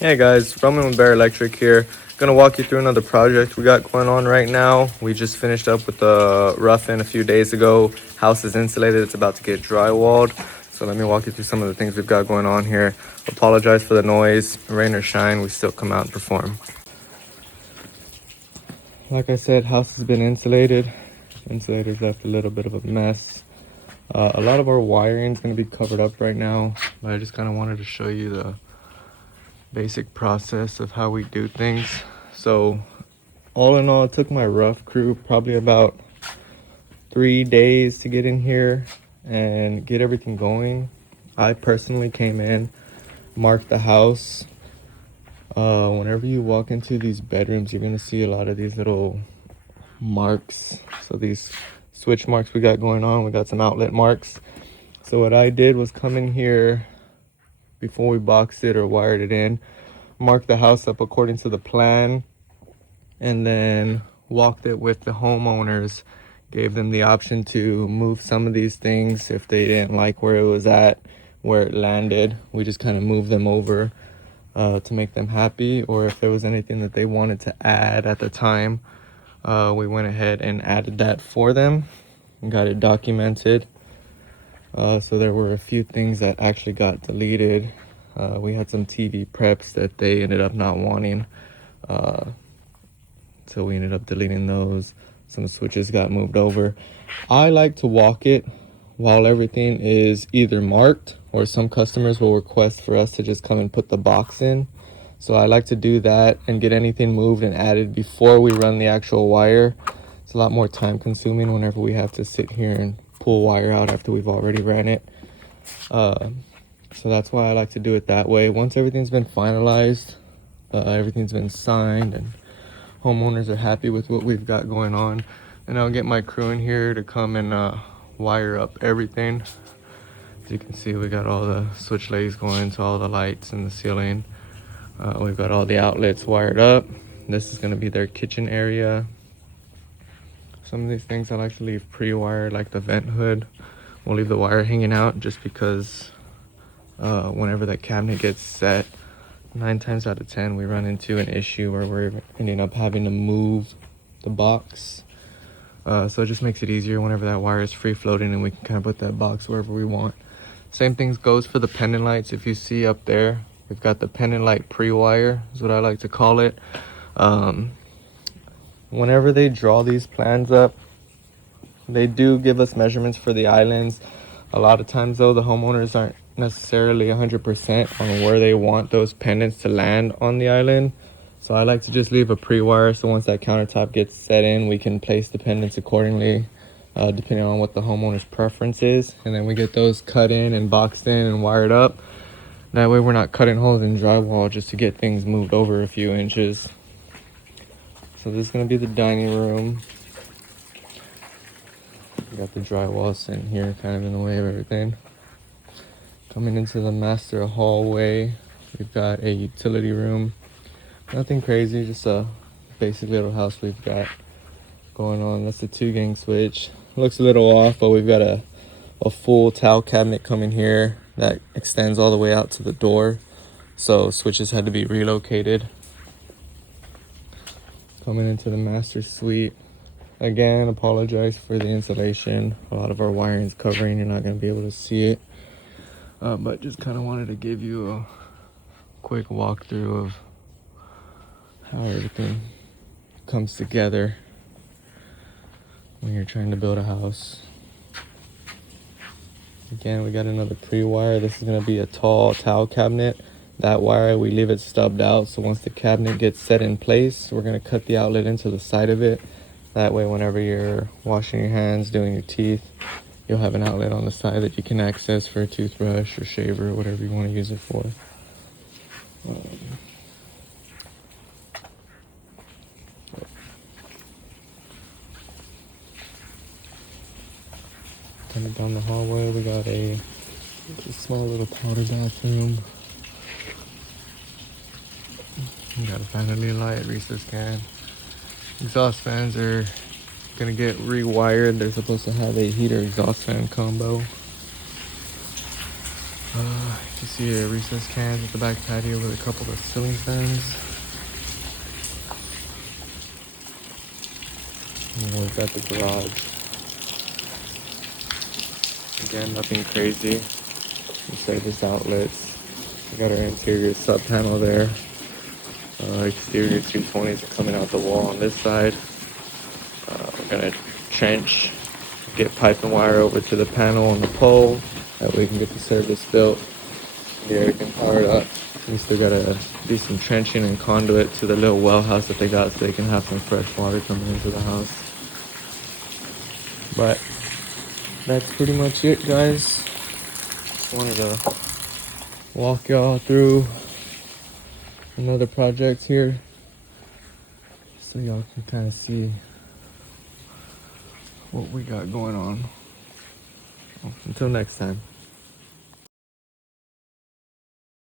Hey guys, Roman with Bear Electric here. Gonna walk you through another project we got going on right now. We just finished up with the rough-in a few days ago. House is insulated, it's about to get drywalled. So let me walk you through some of the things we've got going on here. Apologize for the noise, rain or shine, we still come out and perform. Like I said, house has been insulated. Insulator's left a little bit of a mess. A lot of our wiring is gonna be covered up right now, but I just kind of wanted to show you the basic process of how we do things. So all in all, it took my rough crew probably about 3 days to get in here and get everything going. I personally came in, marked the house. Whenever you walk into these bedrooms, you're gonna see a lot of these little marks. So these switch marks we got going on, we got some outlet marks. So what I did was come in here before we boxed it or wired it in, marked the house up according to the plan, and then walked it with the homeowners, gave them the option to move some of these things if they didn't like where it was at, where it landed. We just kind of moved them over to make them happy, or if there was anything that they wanted to add at the time, we went ahead and added that for them and got it documented. So there were a few things that actually got deleted. We had some TV preps that they ended up not wanting. So we ended up deleting those. Some switches got moved over. I like to walk it while everything is either marked, or some customers will request for us to just come and put the box in. So I like to do that and get anything moved and added before we run the actual wire. It's a lot more time consuming whenever we have to sit here and pull wire out after we've already ran it. So that's why I like to do it that way. Once everything's been finalized, everything's been signed, and homeowners are happy with what we've got going on, and I'll get my crew in here to come and wire up everything. As you can see, we got all the switch legs going to all the lights in the ceiling. We've got all the outlets wired up. This is going to be their kitchen area. Some of these things I like to leave pre-wired, like the vent hood. We'll leave the wire hanging out just because whenever that cabinet gets set, 9 times out of 10 we run into an issue where we're ending up having to move the box. So it just makes it easier whenever that wire is free floating and we can kind of put that box wherever we want. Same thing goes for the pendant lights. If you see up there, we've got the pendant light pre-wire, is what I like to call it. Whenever they draw these plans up, they do give us measurements for the islands. A lot of times though, the homeowners aren't necessarily 100% on where they want those pendants to land on the island. So I like to just leave a pre-wire, so once that countertop gets set in, we can place the pendants accordingly, depending on what the homeowner's preference is. And then we get those cut in and boxed in and wired up. That way we're not cutting holes in drywall just to get things moved over a few inches. So this is going to be the dining room. We got the drywall sitting here kind of in the way of everything. Coming into the master hallway, we've got a utility room. Nothing crazy, just a basic little house we've got going on. That's the 2-gang switch. Looks a little off, but we've got a full towel cabinet coming here that extends all the way out to the door. So switches had to be relocated. Coming into the master suite. Again, apologize for the insulation. A lot of our wiring is covering. You're not going to be able to see it. But just kind of wanted to give you a quick walkthrough of how everything comes together when you're trying to build a house. Again, we got another pre-wire. This is going to be a tall towel cabinet. That wire, we leave it stubbed out, so once the cabinet gets set in place, we're going to cut the outlet into the side of it. That way, whenever you're washing your hands, doing your teeth, you'll have an outlet on the side that you can access for a toothbrush or shaver or whatever you want to use it for. Coming down the hallway, we got a small little powder bathroom. We got a vanity light, recess can. Exhaust fans are gonna get rewired. They're supposed to have a heater exhaust fan combo. You see recess cans at the back patio with a couple of ceiling fans. And we've got the garage. Again, nothing crazy. Service outlets. We got our interior sub panel there. Exterior 220s are coming out the wall on this side. We're gonna trench, get pipe and wire over to the panel on the pole. That way we can get the service built, get everything powered up. We still gotta do some trenching and conduit to the little well house that they got so they can have some fresh water coming into the house. But that's pretty much it, guys. Wanted to walk y'all through another project here so y'all can kind of see what we got going on. Until next time.